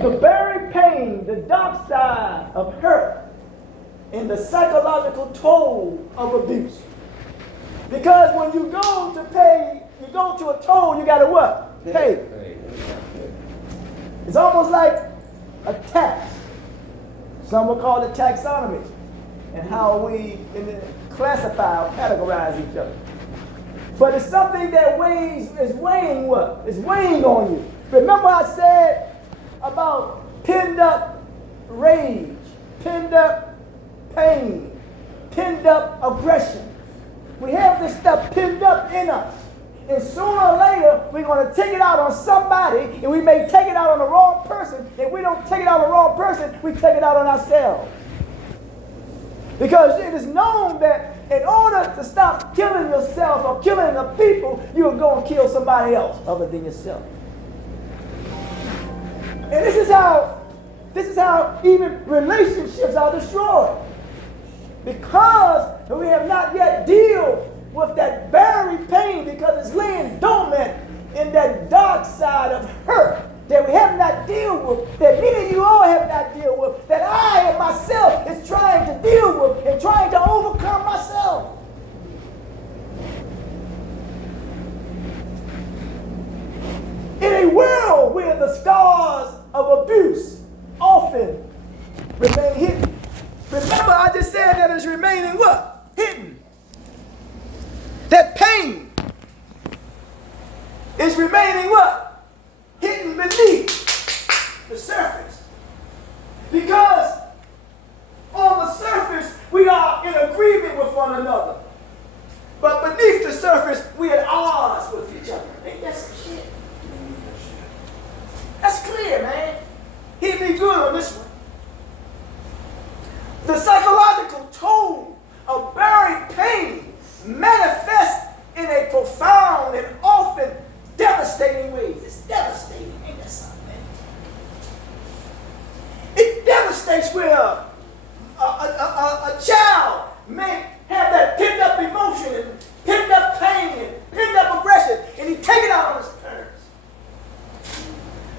The buried pain, the dark side of hurt, and the psychological toll of abuse. Because when you go to pay, you go to a toll, you got to what? Pay. It's almost like a tax. Some will call it taxonomy, and how we classify or categorize each other. But it's something that is weighing what? It's weighing on you. Remember I said about pinned up rage, pinned up pain, pinned up aggression. We have this stuff pinned up in us. And sooner or later, we're going to take it out on somebody, and we may take it out on the wrong person. If we don't take it out on the wrong person, we take it out on ourselves. Because it is known that in order to stop killing yourself or killing the people, you're going to kill somebody else other than yourself. And this is how even relationships are destroyed. Because we have not yet dealt with that buried pain, because it's laying dormant in that dark side of hurt that we have not dealt with, that many of you all have not dealt with, that I and myself is trying to deal with and trying to overcome myself. In a world where the scars of abuse often remain hidden. Remember, I just said that it's remaining what? Hidden. That pain is remaining what? Hidden beneath the surface. Because on the surface, we are in agreement with one another. But beneath the surface, we at odds with each other. Ain't that some shit? That's clear, man. Hit me good on this one. The psychological toll of buried pain manifests in a profound and often devastating ways. It's devastating, ain't that something, man? It devastates where a child may have that picked up emotion and picked up pain and picked up aggression, and he take it out on his parents.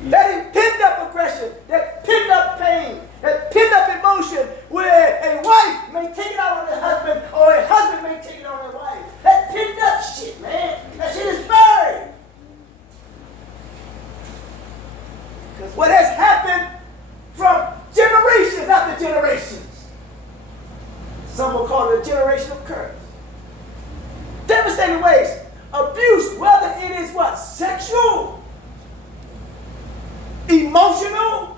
That picked up aggression, that picked up pain, that picked up emotion, where a wife may take it out on her husband, or a husband may take it on her wife. That picked up shit, man. That shit is buried. Because what has happened from generations after generations, some will call it a generational curse. Devastating ways. Abuse, whether it is what? Sexual, emotional,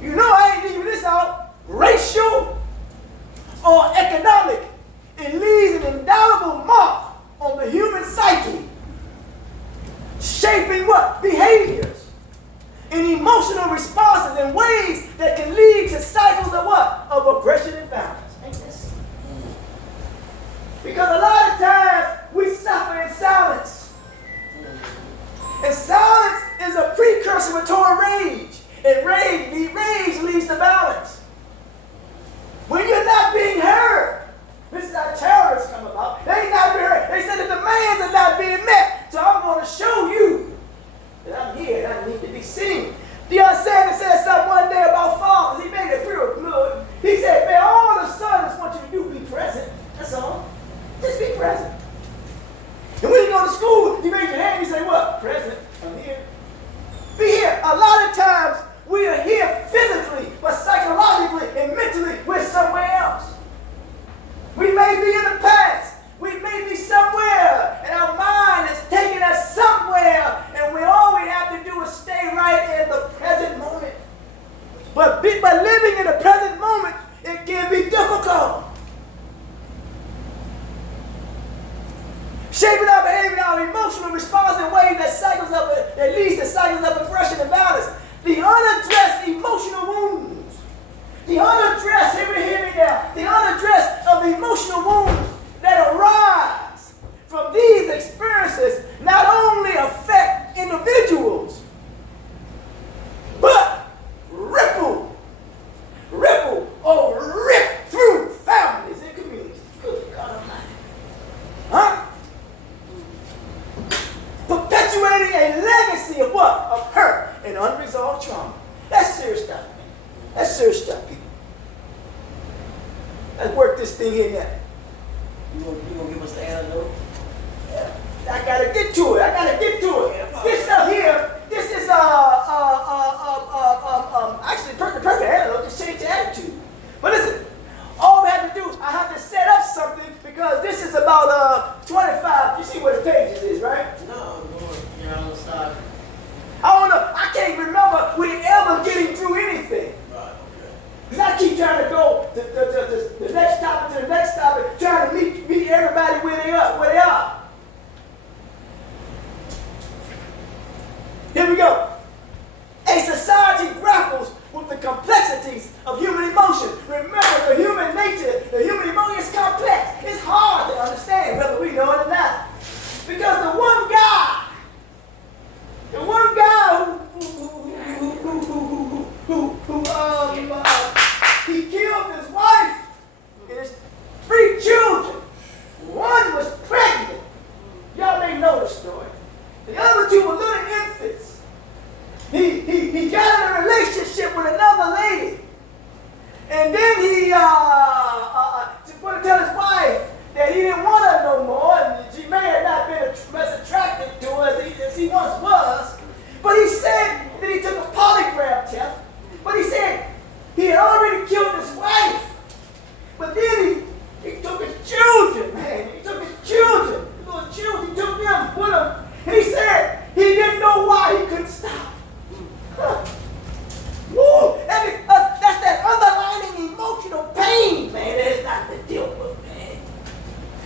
you know I ain't leaving this out, racial, or economic. It leaves an indelible mark on the human psyche, shaping what? Behaviors and emotional responses in ways that can lead to cycles of what? Of aggression and violence. Ain't this? Because a lot of times we suffer in silence. And silence is a precursor toward rage. And rage leads to violence. When you're not being heard, this is how terrorists come about. They ain't not being heard. They said that the demands are not being met. So I'm going to show you that I'm here and I need to be seen. Deion Sanders said something one day about fathers. He made it real good. He said, man, all the sons want you to do be present. That's all. Just be present. And when you go to school, you raise your hand and you say, what? Present. I'm here. Be here. A lot of times we are here physically, but psychologically and mentally we're somewhere else. We may be in the past. We may be somewhere, and our mind is taking us somewhere, and all we have to do is stay right in the present moment. But living in the present moment, it can be difficult. Shaping our behavior, our emotional response in ways that leads to cycles of aggression and violence. The unaddressed emotional wounds. The unaddressed, hear me now, the unaddressed of emotional wounds that arise from these experiences not only affect individuals, but ripple or rip through families and communities. Good God Almighty. Huh? Perpetuating a legacy of what? Of hurt and unresolved trauma. That's serious stuff, man. That's serious stuff, people. Let's work this thing here now. You gonna give us the antidote? Yeah. I gotta get to it. This stuff here, this is actually the perfect antidote. Just change the attitude. But listen, all we have to do is I have to set up something because this is about 25. You see what the pages is, right? No, you're on the side. I don't know. I can't remember we ever getting through anything. Right, okay. Because I keep trying to go to the next topic to the next topic, trying to meet everybody where they are. Here we go. A society grapples with the complexities of human emotion. Remember, the human nature, the human emotion is complex. It's hard to understand whether we know it or not. Because the one guy he killed his wife and his 3 children. One was pregnant. Y'all may know the story. The other 2 were little infants. He got in a relationship with another lady. And then he wanted to tell his wife that he didn't want her no more. And she may have not been as attracted to her as he once was. But he said that he took a polygraph test. But he said he had already killed his wife. But then he took his children, man. He took his children. His little children. He took them with him. And he said he didn't know why he couldn't stop. Woo! That's that underlying emotional pain, man, that is not to deal with, man.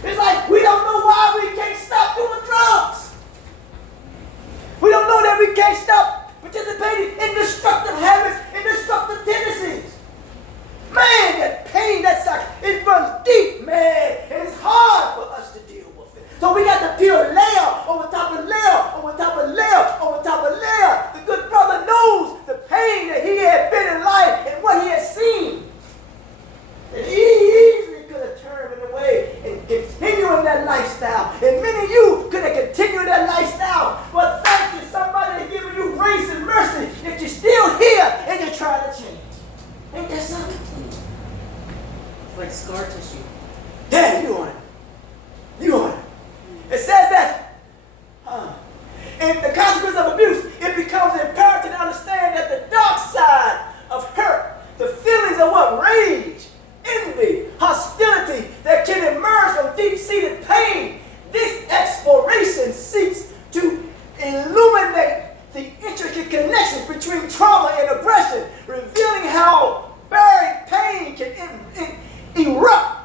It's like we don't know why we can't stop doing drugs. We don't know that we can't stop participating in destructive habits and destructive tendencies. Man, that pain, that sucks, it runs deep, man, and it's hard for us to deal with it. So we got to peel layer over top of layer, over top of layer, over top of layer. The good brother knows the pain that he had been in life and what he had seen. And he easily could have turned it away and continue in that lifestyle. And many of you could have continued that lifestyle. But thank you, somebody has given you grace and mercy that you're still here and you're trying to change. Ain't that something? It's like scar tissue. Yeah, you on it. It says that in the consequence of abuse, it becomes imperative to understand that the dark side of hurt, the feelings of what? Rage, envy, hostility that can emerge from deep-seated pain. This exploration seeks to illuminate the intricate connections between trauma and aggression, revealing how buried pain can erupt.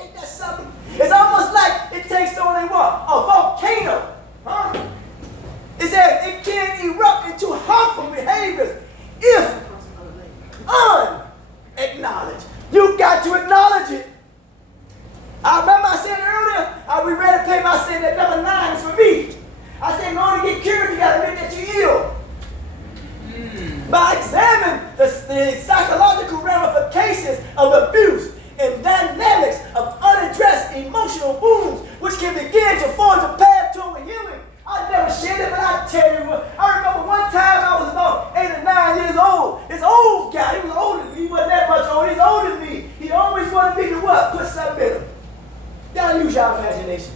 Ain't that something? It's almost like it takes on a volcano. Huh? It says it can erupt into harmful behaviors if unacknowledged. You got to acknowledge it. I remember I said earlier, we read a paper, I said that number 9 is for me. I said in order to get cured, you got to admit that you're ill. By examining the psychological ramifications of abuse and dynamics of unaddressed emotional wounds, which can begin to forge a path toward healing. I never shared it, but I tell you what, I remember one time I was about 8 or 9 years old. This old guy, he was older than me, he wasn't that much older, he's older than me. He always wanted me to what? Put something in him. Y'all use your imagination.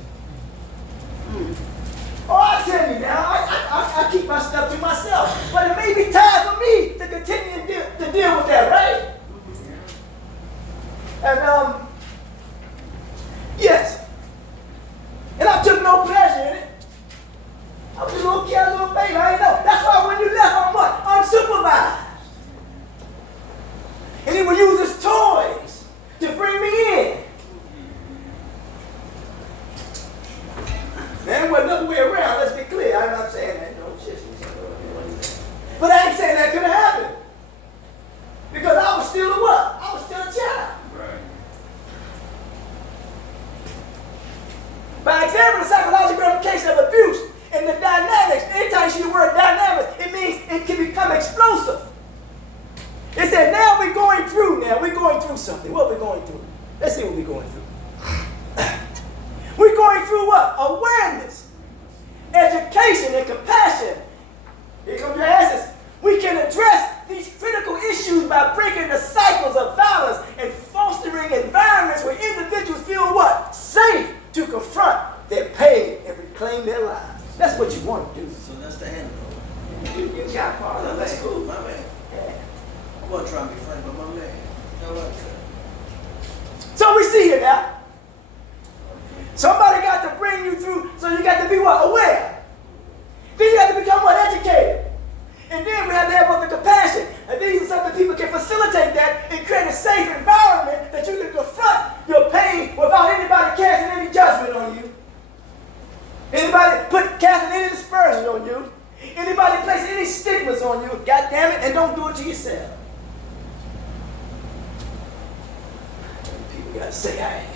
Oh, I tell you now, I keep my stuff to myself. But it may be time for me to continue to deal with that, right? And, yes. And I took no pleasure in it. I was a little kid, a little baby, I didn't know. That's why when you left, I'm what? Unsupervised. And he would use his toys to bring me in. There wasn't another way around, let's be clear. I'm not saying that, no shit. But I ain't saying that could have happened. Because I was still a what? I was still a child. Right. By examining the psychological ramifications of abuse and the dynamics, anytime you see the word dynamics, it means it can become explosive. It said now we're going through something. What are we going through? Let's see what we're going through. We're going through what? Awareness, education, and compassion. Here comes your answers. We can address these issues by breaking the cycles of violence and fostering environments where individuals feel what? Safe to confront their pain and reclaim their lives. That's what you want to do. So that's the antidote. You got part of That's that. cool, my man. Yeah. I wasn't trying to be funny, but my man. I like that. So we see here now. Somebody got to bring you through, so you got to be what? Aware. Then you have to become what? Educated. And then we have to have what? The compassion. And these are something people can facilitate that and create a safe environment that you can confront your pain without anybody casting any judgment on you. Anybody casting any dispersion on you. Anybody placing any stigmas on you. God damn it, and don't do it to yourself. People got to say, I ain't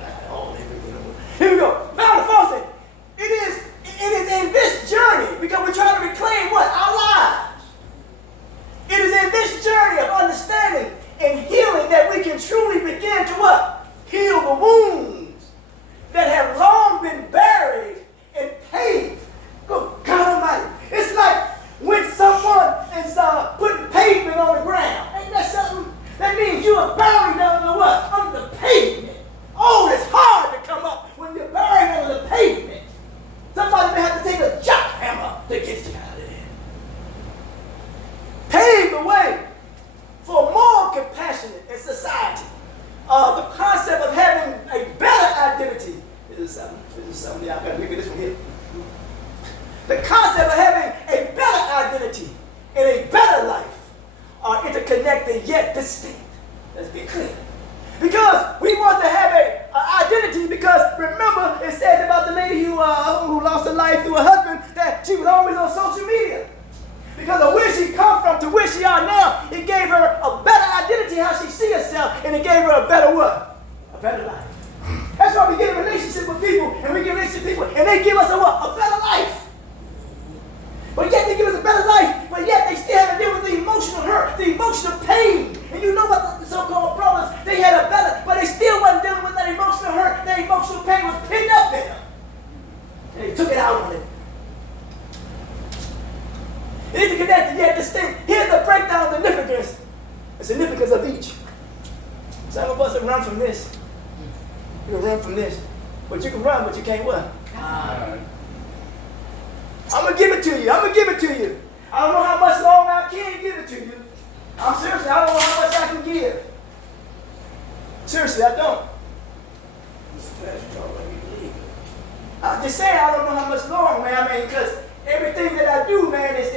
got all everything. Here we go. Valor Fawcett. It is in this journey, because we're trying to reclaim what? Our lives. It is in this journey of understanding and healing that we can truly begin to what? Heal the wounds that have long been buried and paved. Good God Almighty. It's like when someone is putting pavement on the ground. Ain't that something? That means you are buried under what? Under the pavement. Oh, it's hard to come up when you're buried under the pavement. Somebody may have to take a jackhammer to get you out of there. Pave the way for more compassionate in society. The concept of having a better identity. This is something y'all got to look at this one here. The concept of having a better identity and a better life are interconnected yet distinct. Let's be clear. Because we want to have an identity, because remember it says about the lady who lost her life through her husband that she was always on social media. Because of where she come from to where she are now, it gave her a better identity, how she see herself, and it gave her a better what? A better life. That's why we get in a relationship with people, and we get in a relationship with people, and they give us a what? A better life. But yet they give us a better life, but yet they still have to deal with the emotional hurt, the emotional pain. And you know what the so-called brothers, they had a better, but they still wasn't dealing with that emotional hurt. That emotional pain was pinned up in them. And they took it out on it. Interconnected yet distinct. Here's the breakdown of the significance of each. Some of us will run from this. You can run from this. But you can run, but you can't what? I'm going to give it to you. I'm going to give it to you. I don't know how much longer I can give it to you. I'm seriously, I don't know how much I can give. Seriously, I don't. I'm just saying I don't know how much longer, man. I mean, because everything that I do, man, is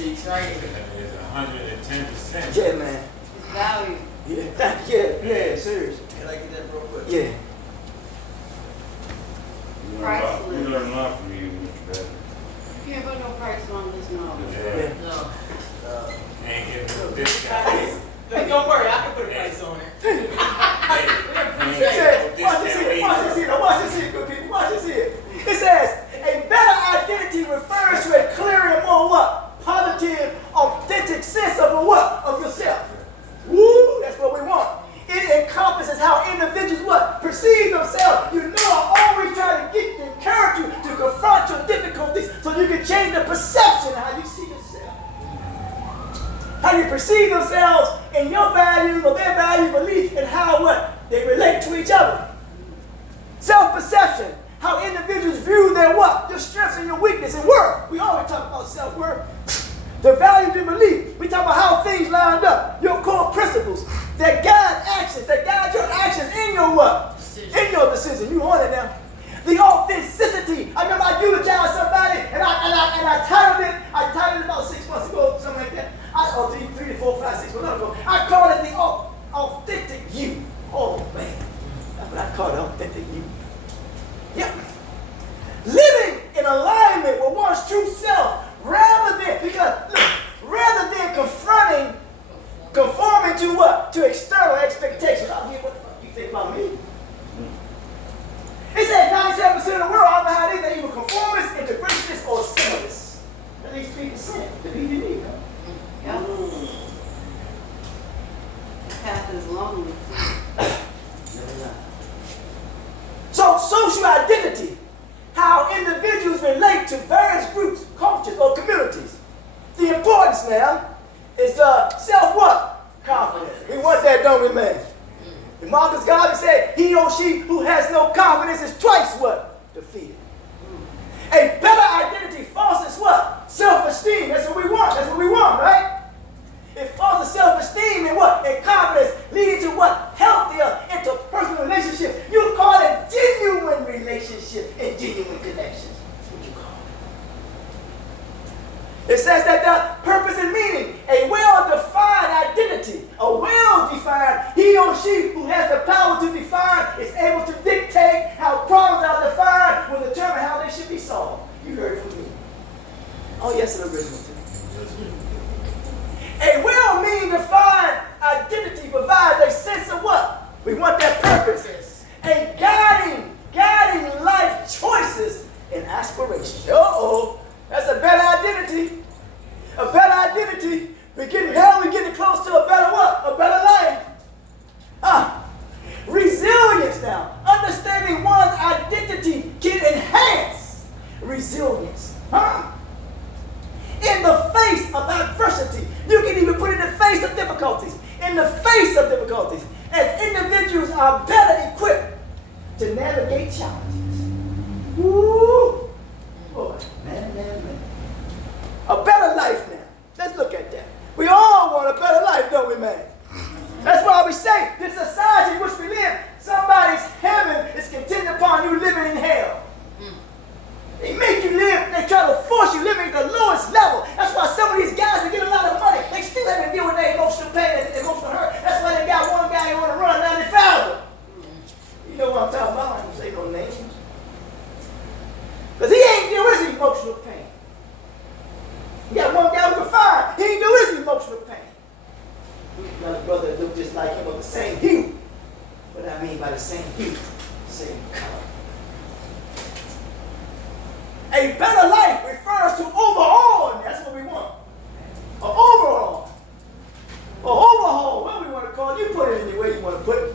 It's right. It's 110%. Yeah, man. It's value. Yeah, seriously. Can I get that real quick? Yeah. We learn a lot from you, Mr. Bell. You can't put no price on this knowledge. Yeah. No. Ain't getting no discount. Don't worry, I can put a price on it. It says, watch this here, good people, watch this here. It says, a better identity refers to a clearer and more what? Positive, authentic sense of a what? Of yourself. Woo, that's what we want. It encompasses how individuals what? Perceive themselves. You know, I always try to encourage you to confront your difficulties so you can change the perception of how you see yourself. How you perceive themselves and your values or their value, belief, and how what? They relate to each other. Self-perception. How individuals view their what? Your strengths and your weakness and worth. We always talk about self-worth. The value and belief. We talk about how things lined up. Your core principles that guide actions, that guide your actions in your what? In your decision. You on it now. The authenticity. I remember I eulogized somebody and I titled it about 6 months ago, something like that. Or 3 to 4, 5, 6 months ago. I called it the authentic you. Oh man. That's what I call it, authentic you. Yeah. Living in alignment with one's true self rather than conforming to what? To external expectations. I mean, what the fuck you think about me? It says 97% of the world, I don't know how it is, they're either conformists, integrationists, or similarist. At least 3% to be unique, huh? Yeah. The path is lonely. So social identity, how individuals relate to various groups, cultures, or communities. The importance now is self what? Confidence. We want that, don't we, man? And Marcus Garvey said, he or she who has no confidence is twice what? Defeated. A better identity fosters what? Self-esteem. That's what we want. That's what we want, right? It fosters self-esteem and what? And confidence, leading to what? Healthier interpersonal relationships. You call it genuine relationship and genuine connections. That's what you call it. It says that the purpose and meaning, a well-defined identity, a well-defined, he or she who has the power to define is able to dictate how problems are defined will determine how they should be solved. You heard it from me. Oh, yes, it's original too. A well-meaning defined identity provides a sense of what? We want that purpose. A guiding life choices and aspirations. Uh-oh, that's a better identity. A better identity. Now we're getting close to a better what? A better life. Resilience now. Understanding one's identity can enhance resilience. In the face of adversity, you can even put in the face of difficulties. In the face of difficulties, as individuals are better equipped to navigate challenges. Woo! Boy, man. A better life now. Let's look at that. We all want a better life, don't we, man? That's why we say this society in which we live, somebody's heaven is contingent upon you living in hell. They make you live, they try to force you living at the lowest level. That's why some of these guys that get a lot of money, they still have to deal with their emotional pain and emotional hurt. That's why they got one guy on the run, now they found him. You know what I'm talking about? I don't say no names. Because he ain't deal with his emotional pain. You got one guy who can find, he ain't deal with his emotional pain. Another brother look just like him of the same hue. What I mean by the same hue, same color. A better life refers to overall, and that's what we want. An overall. An overhaul, what we want to call it. You put it any way you want to put it.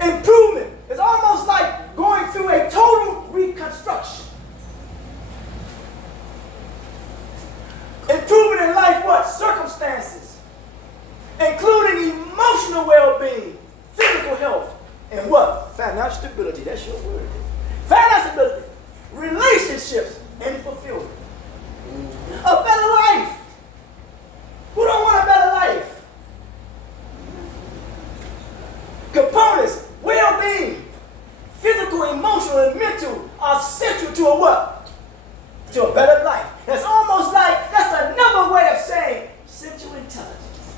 Improvement. It's almost like going through a total reconstruction. Improvement in life, what? Circumstances. Including emotional well-being, physical health, and what? Financial stability. That's your word. Financial stability. Relationships and fulfillment. A better life. Who don't want a better life? Components, well-being, physical, emotional, and mental are central to a what? To a better life. That's almost like, that's another way of saying central intelligence.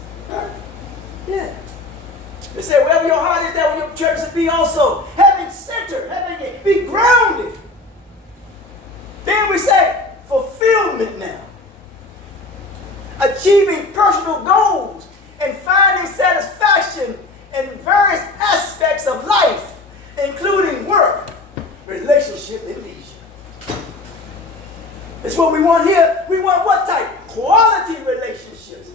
Yeah. They say wherever your heart is, there will your church should be also. Having center, having it, be grounded. Then we say fulfillment now. Achieving personal goals and finding satisfaction in various aspects of life, including work, relationship, and leisure. That's what we want here. We want what type? Quality relationships.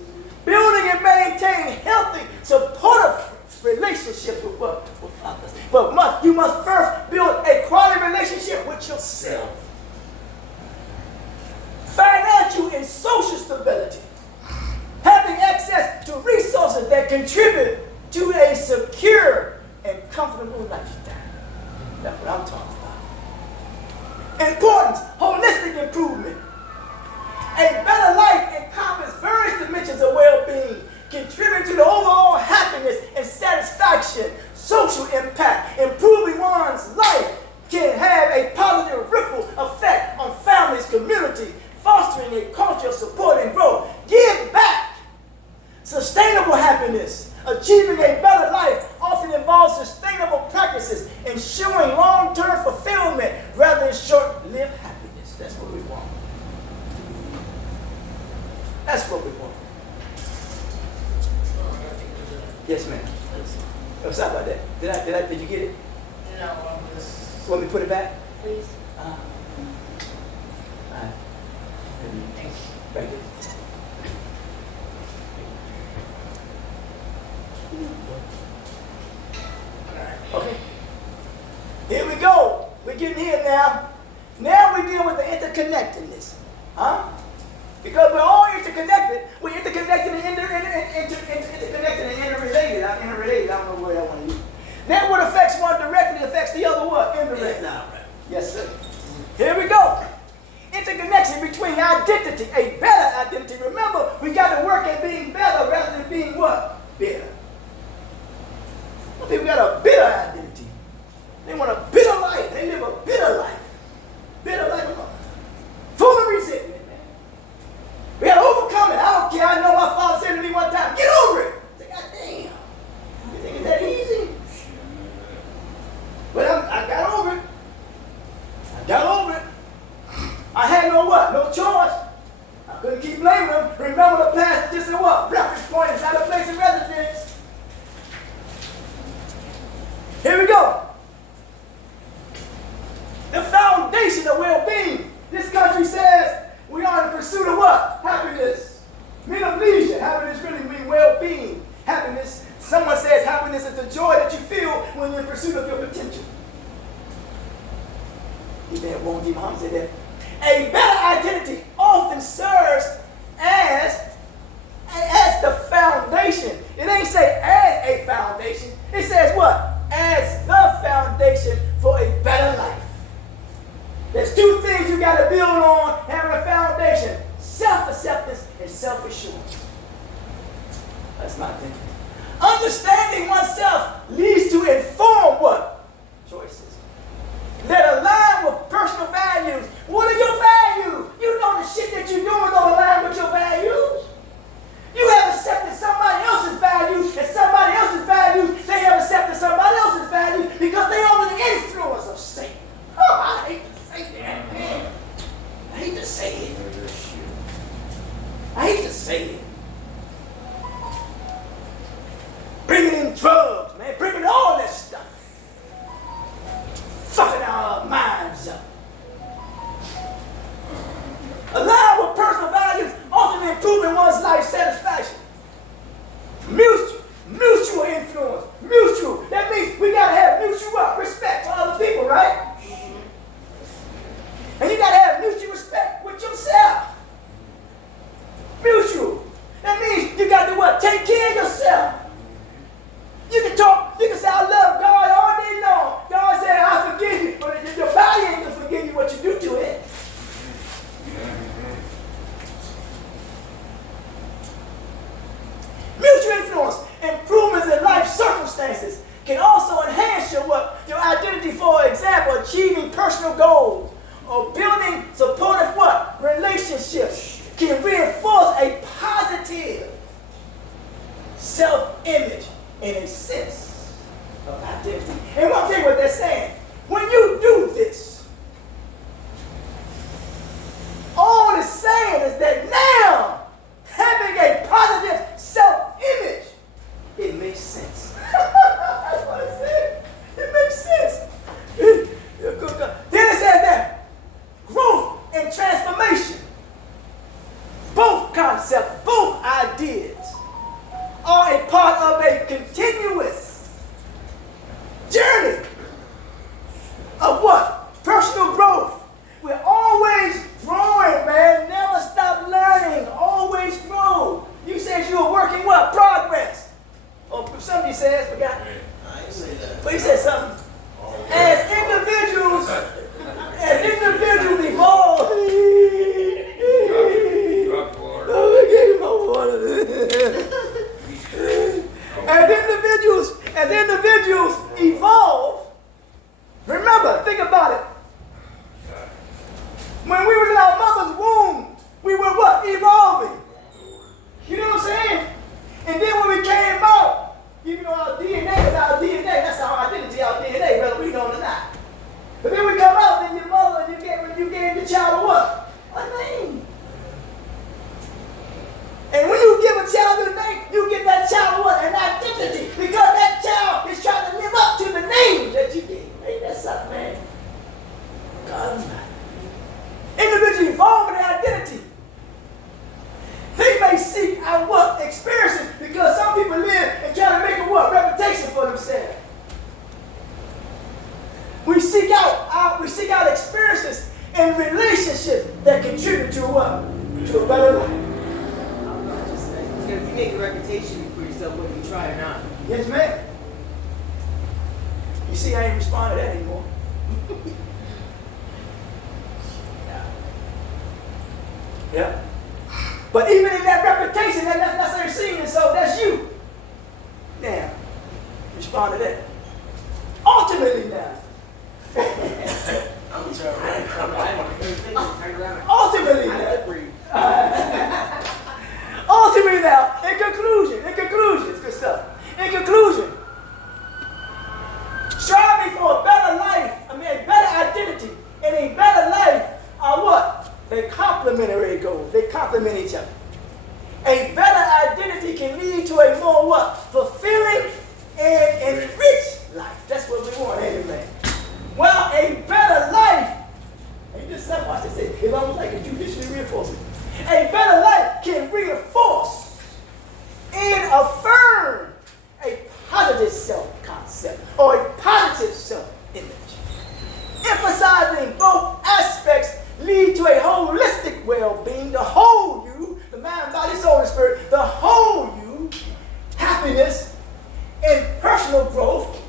Building and maintaining healthy, supportive relationships with others. But you must first build a quality relationship with yourself. Financial and social stability. Having access to resources that contribute to a secure and comfortable lifestyle. That's what I'm talking about. Importance, holistic improvement. A better life encompasses various dimensions of well-being, contributing to the overall happiness and satisfaction, social impact. Improving one's life can have a positive ripple effect on families, communities, fostering a culture of support and growth. Give back. Sustainable happiness. Achieving a better life often involves sustainable practices, ensuring long-term fulfillment rather than short-lived happiness. That's what we want. That's what we want. Yes, ma'am. Oh, sorry about that. Did you get it? No, Want me to put it back? please. All right. Thank you. Okay. Here we go. We're getting here now. Now we deal with the interconnectedness. Because we're all interconnected. We're interconnected and interconnected and interrelated. Interrelated, I don't know what I want to use. That what affects one directly affects the other what? Indirectly. Yes, sir. Here we go. Interconnection between identity, a better identity. Remember, we got to work at being better rather than being what? Bitter. Some people got a bitter identity. They want a bitter life. They live a bitter life. Bitter life. Full of resentment, man. We got to overcome it. I don't care. I know my father said to me one time, get over it. I said, God damn. You think it's that easy? But I got over it. I got over it. I had no what? No choice. I couldn't keep blaming them. Remember the past, just said what? Reference point is not a place of residence. Here we go. The foundation of well-being. This country says we are in pursuit of what? Happiness. Men of leisure. Happiness really means well-being. Happiness, someone says happiness is the joy that you feel when you're in pursuit of your potential. Muhammad said that. A better identity often serves as the foundation. It ain't say as a foundation. It says what? As the foundation for a better life. There's two things you got to build on having a foundation. Self-acceptance and self-assurance. That's my thinking. Understanding oneself leads to informed what? Choices. That align with personal values. What are your values? You know the shit that you're doing don't align with your values. You have accepted somebody else's values, and somebody else's values, they have accepted somebody else's values because they are under the influence of Satan. Oh, I hate to say that, man. I hate to say it. I hate to say it. Bringing in drugs, man. Bringing all that stuff. Fucking our minds up. Align with personal values, ultimately improving one's life satisfaction. Mutual influence. Mutual. That means we gotta have mutual respect for other people, right? And you gotta have mutual respect with yourself. Mutual. That means you got to what? Take care of yourself. You can talk, you can say, I love God all day long. God said, I forgive you. But your body ain't going to forgive you what you do to it. Mutual influence, improvements in life circumstances can also enhance your what? Your identity, for example, achieving personal goals or building supportive what? Relationships can reinforce a positive self-image in a sense of identity. And one thing what they're saying, when you do this, all it's saying is that now, having a positive self-image, it makes sense. That's what it said. It makes sense. Then it says that growth and transformation, both concepts, both ideas, are a part of a continuous journey of what? Personal growth. We're always growing, man. Never stop learning. Always grow. You said you were working what? Progress. Or somebody says, forgot. I ain't say that. But he said something. As individuals evolve. Drop water. Oh, I gave him my water. As individuals evolve, remember, think about it. When we were in our mother's womb, we were what? Evolving. You know what I'm saying? And then when we came out, even though our DNA is our DNA, that's our identity, our DNA, whether we know it or not. But then we come out, then your mother, you gave the child a what? A name. And when you give a child a name, you give that child what? An identity. Because that child is trying to live up to the name that you gave. Ain't that something, man? God Almighty. Individuals evolve in their identity. They may seek out what? Experiences. Because some people live and try to make a what? Reputation for themselves. We seek out experiences and relationships that contribute to what? to a better life. I'm just saying. Because you make a reputation for yourself whether you try or not. Yes, ma'am. You see, I ain't responding to that anymore. Yeah. But even in that reputation, that's not saying seen, and so that's you. Now, respond to that. Ultimately now. I'm trying to Ultimately now. Ultimately now, in conclusion, it's good stuff. In conclusion, striving for a better life, a better identity, and a better life are what? They complementary goals. They complement each other. A better identity can lead to a more what? Fulfilling and enriched life. That's what we want anyway. Well, a better life, ain't this something? I just say it's almost like a judicially reinforcement. A better life can reinforce and affirm a positive self-concept or a positive self-image. Emphasizing both aspects lead to a holistic well-being, the whole you, the mind, body, soul, and spirit, the whole you, happiness, and personal growth,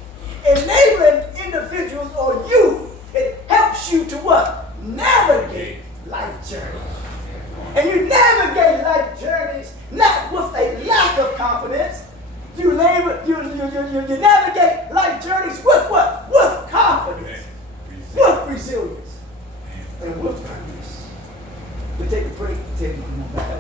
enabling individuals or you. It helps you to what? Navigate life journey. And you navigate life journeys not with a lack of confidence. You navigate life journeys with what? With confidence, with resilience, and with purpose. We take a break. Take a moment back.